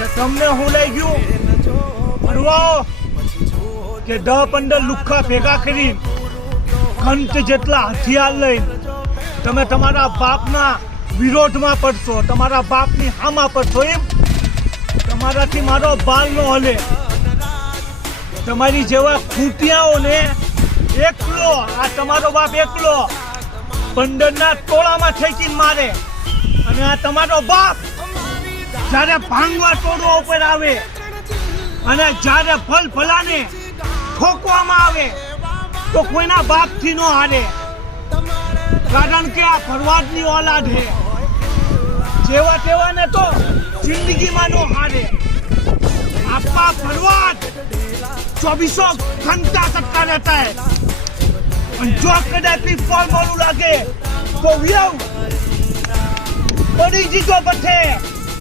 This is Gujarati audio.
કે તમને હું લઈ ગયું ભરવાઓ કે 10-15 લુખ્ખા ભેગા કરી ઘંટ જેટલા હથિયાર લઈને તમે તમારા બાપના વિરોધમાં પડશો, તમારા બાપની હામાં પડશો, એમ તમારાથી મારો બાલ ન હલે. તમારી જેવા ખૂટિયાઓને એકલો, આ તમારો બાપ એકલો 15ના ટોળામાં ઠેકીને મારે, અને આ તમારો બાપ જ્યારે ભાંગવા ટોળો ઉપર આવે અને જ્યારે ભલાને ઠોકવામાં આવે તો કોઈના બાપથી ન હારે, કારણ કે આ ભરવાડની ઓલાદ છે. જેવા તેવાને તો જિંદગીમાં ન હારે. આપા भरवाड 24 घंटा सकता रहता है, और जो कदापि फॉल मारू लागे तो व्यव बड़ी चीजों पर थे.